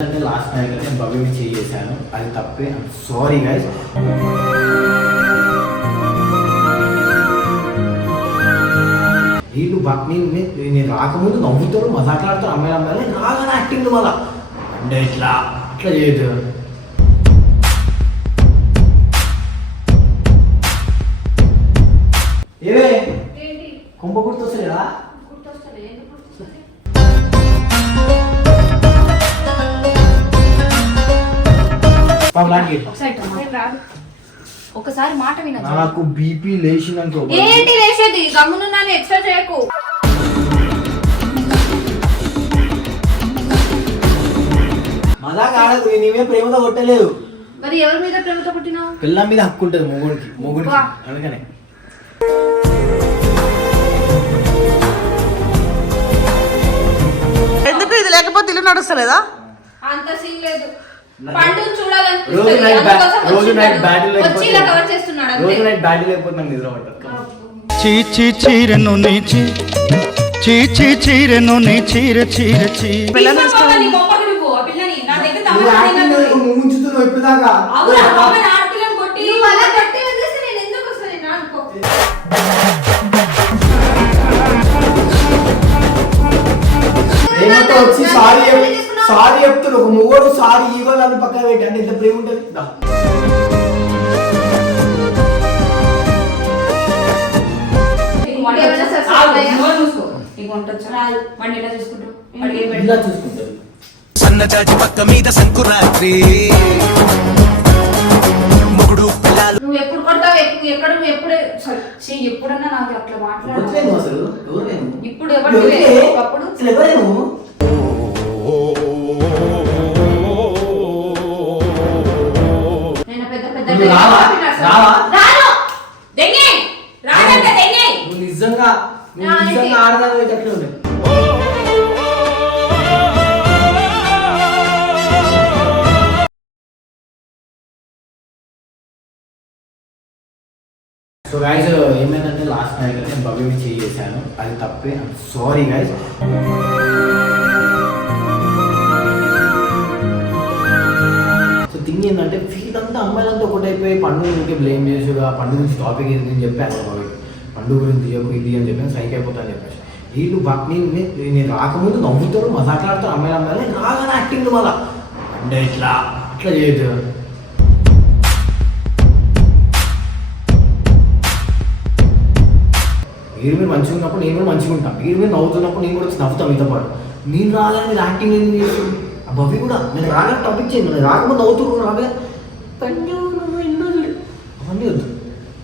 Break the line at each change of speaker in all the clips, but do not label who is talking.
అంటే last time నేను భవ్య మీద చేశాను అది తప్పే. సారీ గైస్ వీళ్ళు నేను నేను- రాకముందు నవ్వుతారు మజాట్లాడతారు అమ్మాయిలు అమ్మాయి రాగానే యాక్టింగ్ మళ్ళా. అంటే ఇట్లా అట్లా చేయదు
ఒకసారి మాట వినదు
నాకు బీపీ లేచినందుకు
ఏంటి లేచేది? గమ్మునున్నాను ఎక్స్ట్రా చేయకు.
మజా కాడదు నేను ఇవే ప్రేమతో కొట్టలేదు.
మరి ఎవరి మీద ప్రేమతో పుట్టినావు
పిల్ల మీద హక్కు ఉంటుంది మొగుడికి మొగుడికి. అందుకనే.
ఎందుకు ఇది లేకపోతే ఇల్లు నడుస్తలేదా?
అంత సీన్ లేదు.
నా-
పండు
రోజు నైట్ రోజు బ్యాటిల్ రోజు నైట్ బ్యాటిల్ లేకపోతే నాకు నిద్ర పట్టదు.
చీ చీ చీరెను నీ చీ. చీ చీ చీరెను నీ చీర చీర చీ
పిల్లని
తీసుకోపోగా నీ
ఒక మొగోడు సారీ ఈగోలు అని పక్కన పెట్టి అంటే ఇంత ప్రేమ ఉంటుంది?
సన్నజాజి పక్క మీద సంకురాత్రి మొగుడు పిల్లలు.
నువ్వు ఎప్పుడు కొడతావు? ఎప్పుడు ఎక్కడ? నువ్వు ఎప్పుడు? ఎప్పుడన్నా నాకు అట్లా
ఎవరు
మాట్లాడు
లేను అసలు ఎవరు లేను
ఇప్పుడు ఎవరు
ఎవరే నువ్వు నిజంగా నువ్వు నిజంగా? ఆడదాని ఎట్లా ఉండే సో గైస్ ఏమైందంటే లాస్ట్ నైట్ నేను భవ్య మీద చేశాను. అది తప్పే. సారీ గైస్ థింగ్ ఏంటంటే వీళ్ళంతా అంతా అమ్మాయిలంతా ఒకటైపోయి పండుగ గురించి బ్లేమ్ చేసుగా పండుగ గురించి టాపిక్ ఏంటి అని చెప్పాను భవ్య పండుగ గురించి చెప్పు ఇది అని చెప్పి సైక్ అయిపోతా అని చెప్పేసి. వీళ్ళు నేను నేను- రాకముందు నవ్వుతారు మజాట్లాడతారు అమ్మాయిలు అమ్మాయిలు రాగానే యాక్టింగ్ మళ్ళా? అంటే ఇట్లా అట్లా చేయదు మీరు మీరు మంచిగా ఉన్నప్పుడు నేను కూడా మంచిగా ఉంటాను మీరు మీరు నవ్వుతున్నప్పుడు నేను కూడా వచ్చి నవ్వుతాం మీతో పాటు. నేను రాగానే యాక్టింగ్ ఏం చేస్తుంది భవి కూడా నేను రాగానే టాపిక్ చేయండి నేను రాకముందు నవ్వుతున్నారు రాగా పండు. అవన్నీ వద్దు.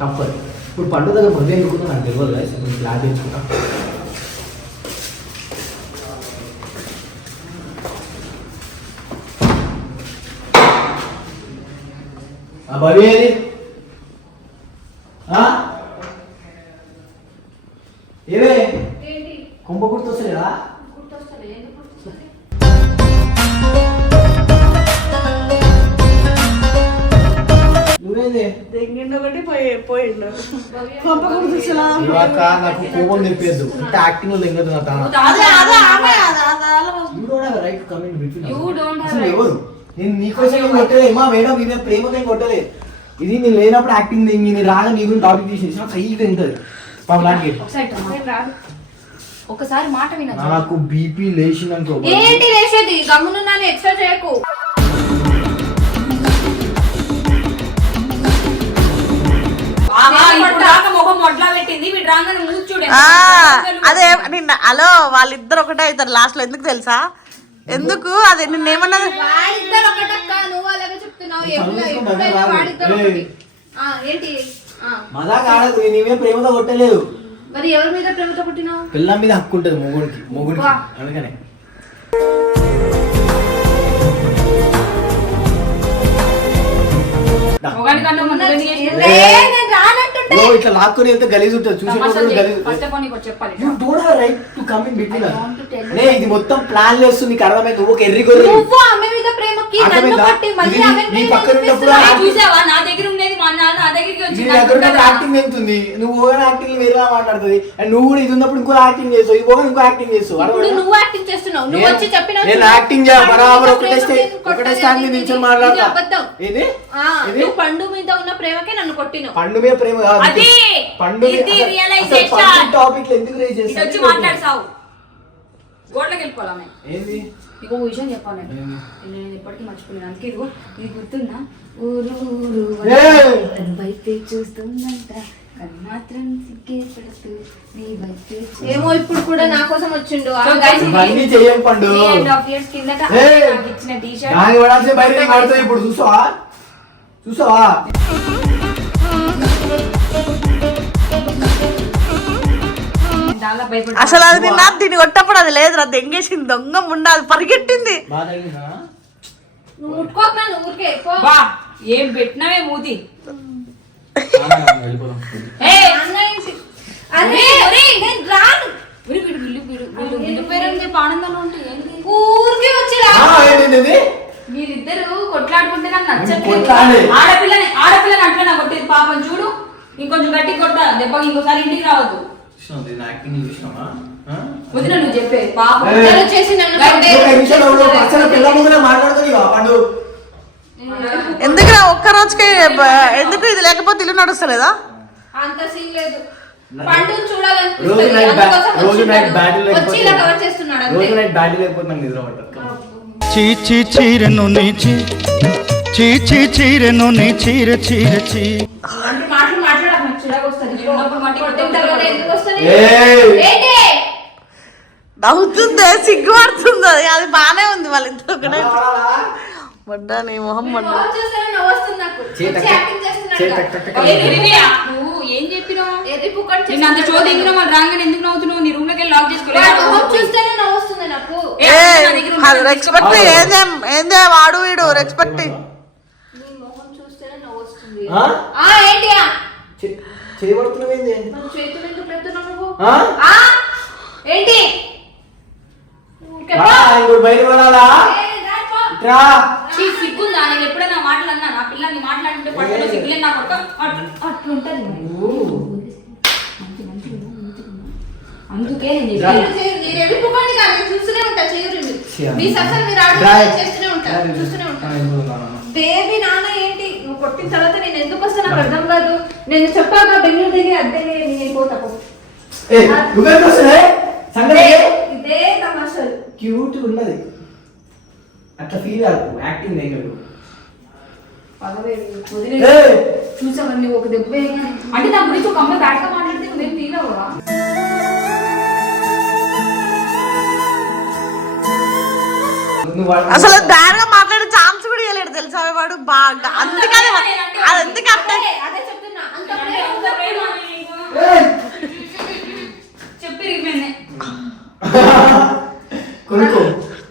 తప్పదు ఇప్పుడు పండుగ దగ్గర భవి ఎందుకుందో నాకు తెలియదు guys. నేను క్లాస్ తెచ్చుకుంటా భవి ఏది? అంటే యాక్టింగ్లో తెంగదు నా తాను you don't have right coming between
have
అసలు
right.
ఎవరు? నేను నీకోసం ఏం కొట్టలే? మా మేడం మీద ప్రేమతో ఏం కొట్టలే? ఇది నేను లేనప్పుడు యాక్టింగ్ తెంగి నేను రాగా నీ గురించి టాపిక్ తీసేసి నాకు సైగా ఉంటుంది.
నేను రాదు ఒకసారి మాట వినదు
నాకు బీపీ లేచినందుకు
ఏంటి లేచేది? గమ్మునున్నాను ఎక్స్ట్రా చేయకు.
అదే నిన్న హలో వాళ్ళిద్దరు ఒకటే అవుతారు లాస్ట్లో ఎందుకు తెలుసా? ఎందుకు? అదే నిన్నేమన్నది
వాడిద్దరు ఒకటక్క నువ్వు అలాగే చెప్తున్నావు ఎప్పుడు-
చదువుకో,
ఎప్పుడైనా
మజా
వాడిద్దరు
రాదు.
ఒకటి. ఆ, ఏంటి? ఆ,
మజా కాడదు నేను ఇవే ప్రేమతో కొట్టలేదు.
మరి ఎవరి మీద ప్రేమతో పుట్టినావు
పిల్ల మీద హక్కు ఉంటుంది మొగుడికి మొగుడికి. అందుకనే.
కన్నా ముందు
ఓ ఇట్లా లాక్కొని వెళ్తే గలీజ్ ఉంటుంది చూసేటప్పుడు. గలీజ్ you don't have right to come in between. నే ఇది మొత్తం ప్లాన్ లేస్తుంది నీకు అర్థమైంది ఒక ఎర్రి గొర్రె
నువ్వు ఆమె మీద ప్రేమకి నన్ను? పట్టి మళ్ళీ
ఇది
ఆమె
నీ పక్కన ఉన్నప్పుడు
చూసావా నా దగ్గర ఉండేది మా మన నా దగ్గరికి వచ్చి
నీ దగ్గర ఉన్నప్పుడు యాక్టింగ్ ఎంతుంది నువ్వు ఓగా యాక్టింగ్ వేరేలా మాట్లాడుతుంది అండ్ నువ్వు కూడా ఇది ఉన్నప్పుడు ఇంకో యాక్టింగ్ చేస్తావు ఇది ఇంకో యాక్టింగ్ చేస్తావు
ఇప్పుడు? నువ్వు యాక్టింగ్ చేస్తున్నావు నువ్వు వచ్చి చెప్పినావు
నేను. యాక్టింగ్ చేయ బరాబర్ ఒకటే ఒకటే స్టాండ్ మీద
ఇది-
నిల్చొని
ఇది
మాట్లాడతా ఏది?
నువ్వు పండు ప్రేమకే నన్ను కొట్టినావు.
పండు మీద ప్రేమ కాదు.
అది!
పండు
ఇది
పండు టాపిక్ ఎందుకు రేజ్
ఇటు వచ్చి మాట్లాడసావు గోడలోకి వెళ్ళిపోవాలి.
ఏంది?
నీకు ఒక విషయం చెప్పాలి నేను. ఎప్పటికీ మర్చిపోలేను. అందుకే ఇదిగో ఇది గుర్తుందా? ఊరు ఊరు వైపే చూస్తుందంట. మాత్రం సిగ్గే పడుతూ నీ వైపే
ఏమో ఇప్పుడు కూడా నా కోసం వచ్చిండు.
ఇవన్నీ చెయ్యం పండు.
కిందట! నాకు ఇచ్చిన
నీకు పడుతుంది ఇప్పుడు చూసావా? చూసావా.
అసలు అది నిన్న దీన్ని కొట్టప్పుడు అది లేదురా దెంగేసింది దొంగ ముండ అది పరిగెట్టింది
ఏం పెట్టినావే మూతి ఆనందంలో ఉంటే
ఊరికే వచ్చి?
మీరిద్దరు కొట్లాడుకుంటే నాకు నచ్చట్లేదు. ఆడపిల్లని ఆడపిల్లని అట్లా నాకు కొట్టేది పాపం చూడు. ఇంకొంచెం గట్టి కొట్టా దెబ్బకి ఇంకోసారి ఇంటికి రావద్దు? వదిన నువ్వు చెప్పే పాపం.
మాట్లాడుతున్నావా పండు.
ఎందుకురా ఒక్క రోజుకి ఎందుకు ఇది లేకపోతే ఇల్లు నడుస్తలేదా?
అంత సీన్ లేదు. పండు
రోజు
చూడాలనిపిస్తుంది అందుకోసం వచ్చి ఇలా కవర్ చేస్తున్నాడు అంతే.
రోజు నైట్ బ్యాటిల్ లేకపోతే నాకు నిద్ర పట్టదు
చీ చీ చీరెను నీ చీ. చీ చీ చీరెను నీ చీర చీర చీ.
నవ్వుతుంది సిగ్గుపడుతుంది అది అది బానే ఉంది వాళ్ళ ఇద్దరు నీ మొహం
నవ్వు
ఏ, చెప్పినావు? నిన్ను అంత రాగానే ఎందుకు నవ్వుతున్నావు? నీ రూమ్లోకి లాక్
వాడు
చేసుకోలేదు
రెస్పెక్ట్ ఏందే? ఏందే వాడు వీడు రెస్పెక్ట్
ఏంటి?
బయట పడాలా
రా,
చీ, సిగ్గుందా? నేను ఎప్పుడైనా మాటలు అన్నా నా పిల్లని మాట్లాడుతుంటే పట్టుకుని సిగ్గులేదు నా కొడుకు అట్లా అట్లుంటది. అందుకే నేను
చూస్తూనే ఉంటా చేయరు మీ సక్సెస్ మీరు ఆడు
రా.
చేస్తూనే ఉంటా చూస్తూనే ఉంటా. బేబీ నాన్న ఏంటి? నువ్వు కొట్టిన తర్వాత నేను ఎందుకు వస్తా నాకు అర్థం కాదు. నేను చెప్పాక బెంగళూరు దిగి అద్దె నేను పోతా పో.
ఏ, నువ్వెందుకు వస్తున్నావే? సంగతి
ఇదే తమాషాలు
క్యూట్ ఉన్నది. అట్లా ఫీల్ అవ్వకు యాక్టింగ్!
చూసావా? నువ్వు ఒక దెబ్బ. అంటే నా గురించి ఒక అమ్మాయి బ్యాడ్గా మాట్లాడితే నువ్వేం ఫీల్
వాడు-
అసలు దారిగా మాట్లాడే ఛాన్స్ కూడా ఇవ్వలేడు తెలుసా వాడు? బాగా. అందుకని అది ఎందుకు అంటే!
చెప్పి.
కొనుక్కో
నాకు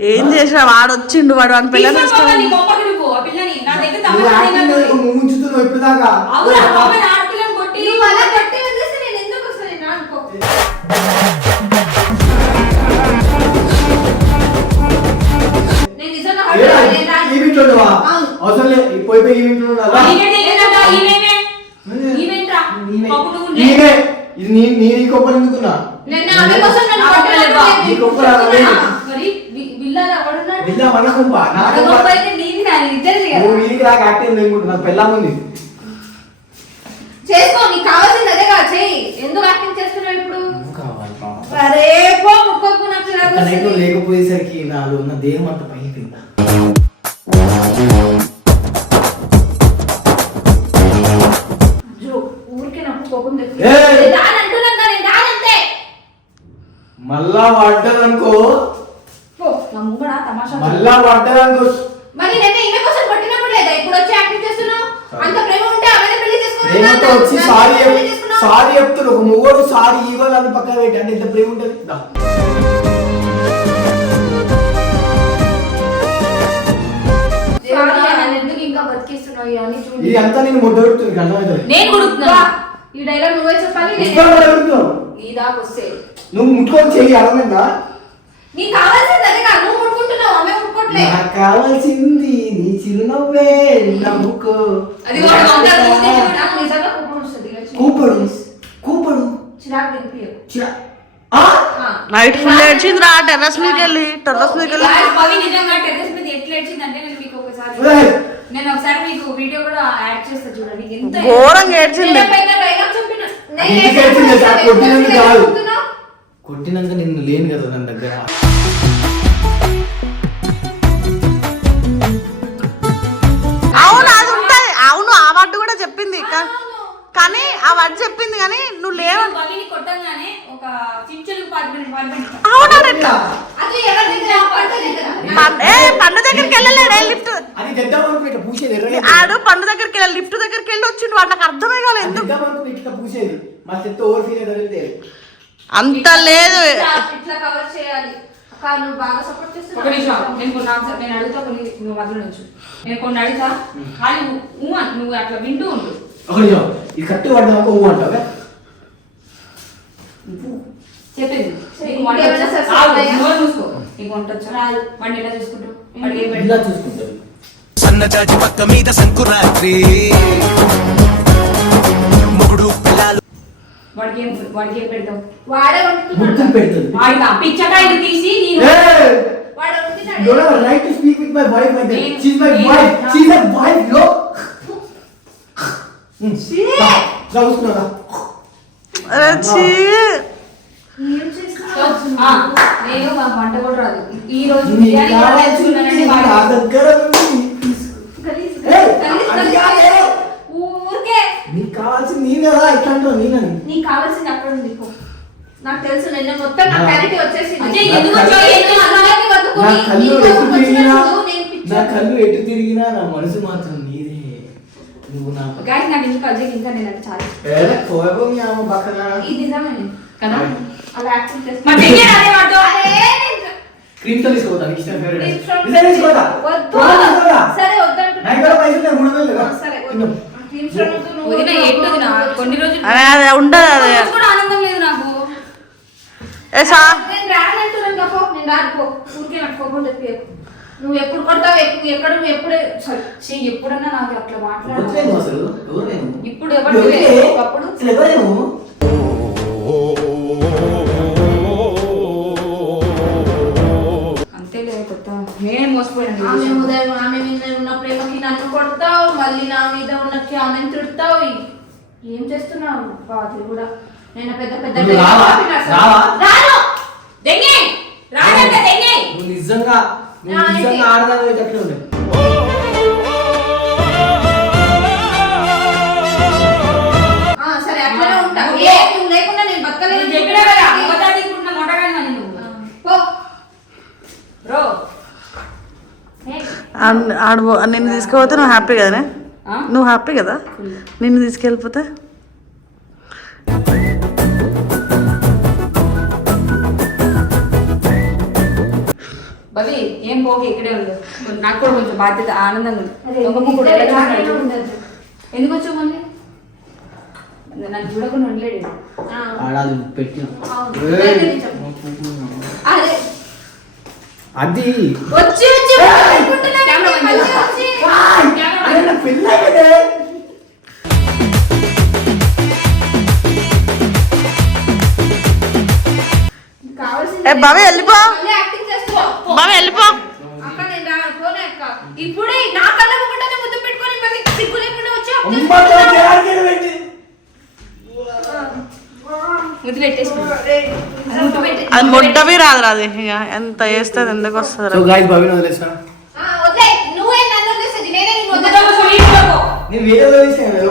ఏం
నేను?
చేసినా వాడు వచ్చిండు వాడు అని
నేను నేను నేను. నేను.
ఈ?
అవును.
అవసరం లేదు ఈ పోయి పోయి ఈ ఇంట్లో ఉండాలా?
ఈవెంట్ రా.
కుంప నా
మన
కుంప.
గొప్ప అయితే నీది నాది, ఇద్దరిది కదా.
నువ్వు వీరికి రాక యాక్టింగ్ లేకుంటు నాకు పెళ్ళాం ఉంది
చేసుకో నీకు కావాల్సింది అదే కదా చెయ్యి ఎందుకు యాక్టింగ్ చేస్తున్నావు ఇప్పుడు
కావాలి.
అరే పో నాకు చిరాకు వస్తుంది.
లేకపోయేసరికి నాలో ఉన్న దేహం అంతా పైకి కింద
జో, ఊరికే నాకు కోపం తెప్పి
ఏయ్!
నేను రాను అంటున్నాను కదా, నేను రానంతే
మళ్ళా పడ్డదనుకో
పో, నా ముంగడ తమాషా
మళ్ళా పడ్డదనుకో
మరి నేను ఈమె కోసం కొట్టినప్పుడు లేదా? ఇప్పుడు వచ్చి యాక్టింగ్ చేస్తున్నావు? అంత ప్రేమ ఉంటే ఆమెనే పెళ్ళి చేసుకున్నావు.
ప్రేమతో
నన్ను-
వచ్చి
నన్ను
సారీ. సారీ చెప్తాడు ఒక మొగోడు సారీ ఇవ్వాలని పక్కన పెట్టి. అంటే ఎంత ప్రేమ ఉంటుంది? ఇది అంతా నేను ముద్దడుతుంది అర్థమవుతుంది
నేను కొడుకున్నా
ఈ డైలాగ్ నువ్వే చెప్పాలి నేనే.
నీ దాకా వస్తే.
నువ్వు ముట్టుకొని చెయ్యి అర్థమైందా?
నీకు కావాల్సింది అదే కాదు నువ్వు ఆమె ముట్టుకోవట్లే
నాకు కావాల్సింది నీ చిరునవ్వే నవ్వుకో
అది కూడా వంద చూస్తే చూడు.
నాకు నిజంగా కోపం వస్తుంది
కూపడు కూపడు
చిరాకు.
చిరా. ఆ?
ఆ.
నైట్ ఫుల్ ఏడ్చింది రా టెర్రస్ మీదకి వెళ్ళి టెర్రస్ మీదకి వెళ్ళి
పవి నిజంగా టెర్రస్ మీద ఎట్లా ఏడ్చిందంటే నేను మీకు ఒకసారి
ఏయ్!
నేను ఒకసారి మీకు వీడియో కూడా యాడ్ చేస్తా చూడండి ఎంత
ఘోరంగా ఏడ్చింది
నేను పెద్ద చెప్పిన. నేను
ఏడ్చింది? కొట్టినందుకు కాదు. కొట్టినాక నిన్ను లేను కదా దాని దగ్గర?
అవును అది ఉంటది. అవును ఆ వర్డ్ కూడా చెప్పింది కా- కానీ ఆ వర్డ్ చెప్పింది కానీ నువ్వు లేవు
పవిని కొట్టంగానే ఒక చించులు పారిపోయి పారిపోయి
అవునా నెట్ట?
అది ఎవరి దగ్గర? పంట దగ్గర.
పం- ఏ పండు దగ్గరికి వెళ్ళలేడే లిఫ్ట్.
అది తెద్దాం అనుకో ఇట్లా పూసేది ఎర్రగా
ఆడు పండు దగ్గరికి వెళ్ళి లిఫ్ట్ దగ్గరికి వెళ్ళి వచ్చిండు వాడు. నాకు అర్థమే కాలేదు. ఎందుకు
ఇట్లా పూసేది. మళ్ళీ తెత్తే ఓవర్ ఫీల్ అయితే
అంత లేదు.
ఇట్లా ఇట్లా కవర్ చేయాలి. నువ్వు బాగా సపోర్ట్
ఒక నిమిషం
చేస్తున్నావు
నేను కొన్ని answer- నేను అడుగుతా కొన్ని నువ్వు మధ్యలో నుంచి. నేను కొన్ని అడుగుతా. ఖాళీ ఊ అని నువ్వు అట్లా వింటూ ఉండు.
ఒక నిమిషం ఇది పడ్డాక ఊ అంటావా?
చెప్పేది. నీకు వంట వచ్చా? వంట ఎలా చూసుకుంటావు?
సన్నజాజి పక్క మీద సంకురాత్రి మొగుడు
వాడికి ఏం వాడికి ఏం పెడతావు?
వాడే వండుతున్నాడు
పెడుతుంది
వాడికి ఆ పిచ్చకాయలు తీసి నేను
వాడు వండుతున్నాడు
She's my
నేను-
wife. She's a wife, yo.
ఛీ!
చదువుకున్నారా
వచ్చి
ఏం చేస్తున్నావు?
ఆ, నేను మాకు వంట కూడా రాదు. ఈ రోజు బిర్యానీ కూడా
దగ్గర ఉంది.
గలీజ్,
ఏయ్,
గలీజ్,
అది
గలీజ్,
కాదు.
గలీజ్. ఊరికే
నీకు కావాల్సింది నేను కదా ఇట్లా అంటావు నేనని
నీకు కావాల్సింది అక్కడ ఉంది పో. నాకు తెలుసు నిన్న మొత్తం నా
నా-
క్లారిటీ వచ్చేసింది
అజయ్, ఎందుకు
నా
వచ్చావు?
అన్నానికి
నా కళ్ళు
నీకు
ఎటు తిరిగినా
వచ్చినప్పుడు నేను
నా
పిచ్చాను.
కళ్ళు ఎటు తిరిగినా నా మనసు మాత్రం నీదే నువ్వు నా
గాయస్ నాకు ఎందుకు అజయ్ ఇంకా నేను అంటే చాలా ఇష్టం.
కోపం పక్కన
ఇది నిజమే
కదా
అలా యాక్టింగ్ చేస్తా.
మరి పెళ్ళి అదే వాడితో.
అరే, నేను-
క్రీమ్తో నీకు ఇష్టం ఫేవరెట్
వద్దు. సరే వద్దంటున్నా.
నా దగ్గర పైసలు లేవు, మూడు వేలు లేవా?
సరే వద్దు.
తిన్నాం.
కొన్ని రోజులు
అదే ఉండదు అదే.
కూడా ఆనందం లేదు నాకు.
నేను రానంటున్నాను కదా, పో. నేను రాను పో. ఊరికే నాకు కోపం చెప్పి నువ్వు ఎప్పుడు కొడతావు ఎప్పుడు ఎక్కడ నువ్వు ఎప్పుడే సారీ
ఎప్పుడన్నా నాకు అట్లా
ఎవరు
మాట్లాడు.
నేను అసలు? ఎవరు నేను
ఇప్పుడు ఎవరు
నేను
అంతేలే కొత్త. నేను మోసపోయాను?
ఆమె ఉదయం ఆమె మీద ఉన్న ప్రేమకి నన్ను కొడతావు మళ్ళీ నా మీద ఉన్నకి ఆమెను తిడతావు ఏం చేస్తున్నావు? కూడా. నేను పెద్ద పెద్ద
నువ్వు రావా?
చెప్పినా సార్.
రావా?
రాను!
దెంగే! రాదంటే దెంగే!
నువ్వు నిజంగా నువ్వు
నా
నిజంగా
ఏంటి?
ఆడదాని అట్లే ఉండే.
ఆ, సరే అట్లనే ఉంటా. ఏ నువ్వు లేకుండా నేను బతకలేను.
నేను చెప్పినా కదా? అబద్ధాలు తీసుకుంటున్న మొట్టగాని నన్ను నువ్వు
పో.
బ్రో
ఆడు- ఆడు పో- నిన్ను తీసుకుపోతే నువ్వు హ్యాపీ కదనే?
ఆ?
నువ్వు హ్యాపీ కదా? నిన్ను తీసుకెళ్ళిపోతే?
బవి ఏం పోకి ఇక్కడే ఉంది నాకు కూడా కొంచెం బాధ్యత ఆనందంగా ఉంది. ఎందుకు వచ్చావు మళ్ళీ? నన్ను చూడకుండా ఉండలేడు.
అది వచ్చి వచ్చి
ఏ, బావి వెళ్ళిపో. బాబు వెళ్ళిపో.
ఇప్పుడే నా కళ్ళ ముంగటనే ముద్దు పెట్టుకొని సిగ్గు లేకుండా వచ్చి.
ముద్దు పెట్టేసి ముద్దు పెట్టి
అది మొట్టవి రాదు రాదు ఇక ఎంత చేస్తుంది ఎందుకు వస్తుంది
Y
el
video lo
dice en el.